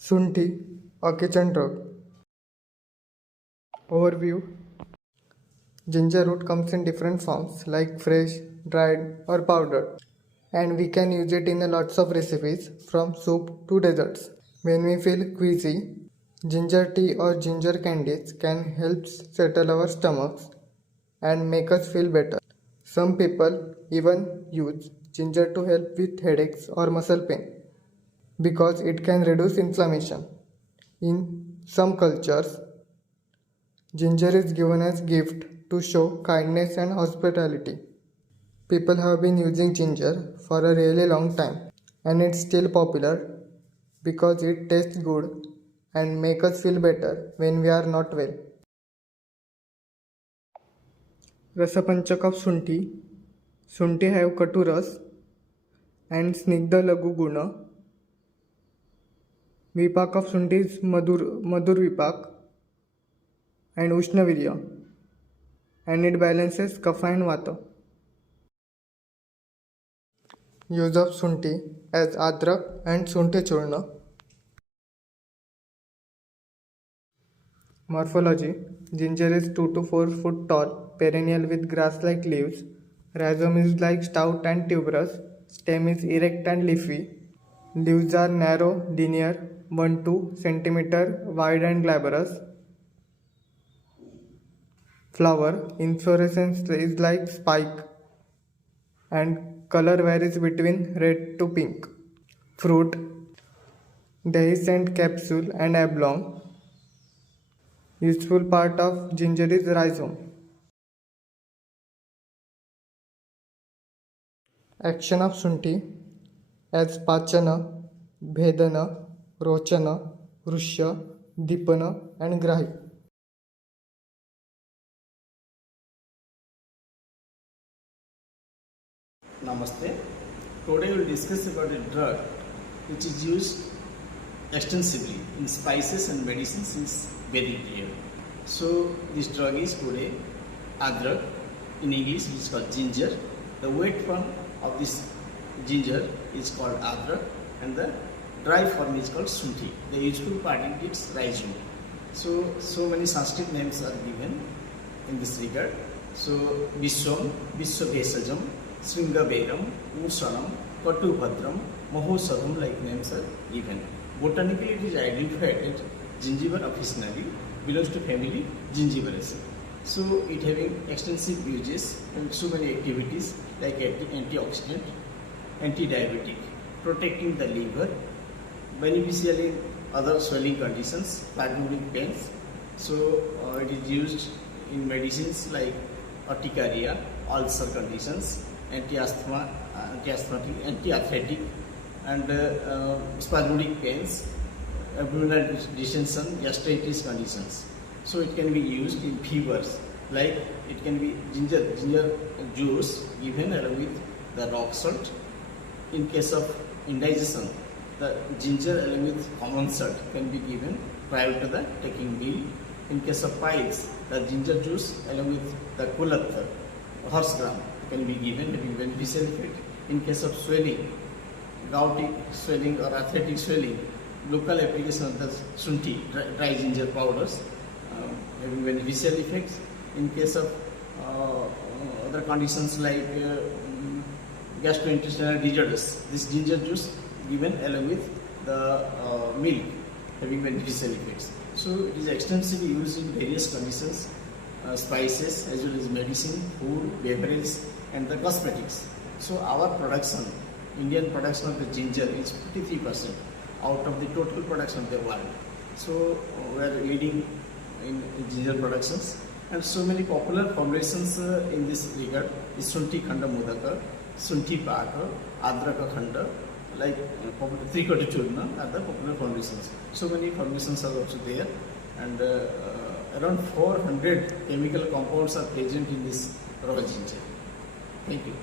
Sunti, a kitchen drug. Overview. Ginger root comes in different forms like fresh, dried, or powdered, and we can use it in a lots of recipes from soup to desserts. When we feel queasy, ginger tea or ginger candies can help settle our stomachs and make us feel better. Some people even use ginger to help with headaches or muscle pain because it can reduce inflammation. In some cultures, ginger is given as gift to show kindness and hospitality. People have been using ginger for a really long time and it's still popular because it tastes good and make us feel better when we are not well. Rasapanchak of Sunti. Sunti have Katuras and Snigdha Lagu Guna. Vipak of Sunti is Madhur Vipak and Ushnavirya, and it balances Kapha and Vata. Use of Sunti as Adrak and Sunti Churna. Morphology. Ginger is 2 to 4 foot tall, perennial with grass-like leaves. Rhizome is like stout and tuberous. Stem is erect and leafy. Leaves are narrow, linear, 1-2 cm wide and glabrous. Flower. Inflorescence is like spike and color varies between red to pink. Fruit. Dehiscent capsule and oblong. Useful part of ginger is rhizome. Action of Sunti as Pachana, Bhedana, Rochana, Rushya, Dipana and Grahi. Namaste. Today we will discuss about a drug which is used extensively in spices and medicines since Vedic period. So this drug is today Adrak. In English it is called ginger. The wet form of this ginger is called Adrak and the dry form is called Sunti. The useful part in it is rhizome. So many Sanskrit names are given in this regard. So Vishwam, Vishwabhesajam, Sringaberam, Ushanam, Katubhadram, Mahosadam like names are given. Botanically it is identified as Gingiva officinale, belongs to family Gingiveraceae. So it having extensive uses and so many activities like antioxidant, anti-diabetic, protecting the liver, beneficial in other swelling conditions, plasmodic pains. So it is used in medicines like urticaria, ulcer conditions, anti-asthmatic, anti-arthritic, and spasmodic pains, abdominal distension, gastritis conditions. So it can be used in fevers, like it can be ginger juice given along with the rock salt. In case of indigestion, the ginger along with common salt can be given prior to the taking meal. In case of piles, the ginger juice along with the kulatta, horse gram, can be given having beneficial effect. In case of swelling, gouty swelling or arthritic swelling, local application of the Sunti, dry ginger powders, having beneficial effects. In case of other conditions like gastrointestinal disorders, this ginger juice given along with the milk, having beneficial effects. So it is extensively used in various conditions, spices as well as medicine, food, beverages and the cosmetics. So our production, Indian production of the ginger is 53% out of the total production of the world. So we are leading in ginger productions, and so many popular formulations in this regard is Sunti Khanda Mudaka, Sunti Paka, Adraka Khanda, like Trikota Churna are the popular formulations. So many formulations are also there, and around 400 chemical compounds are present in this raw ginger. Thank you.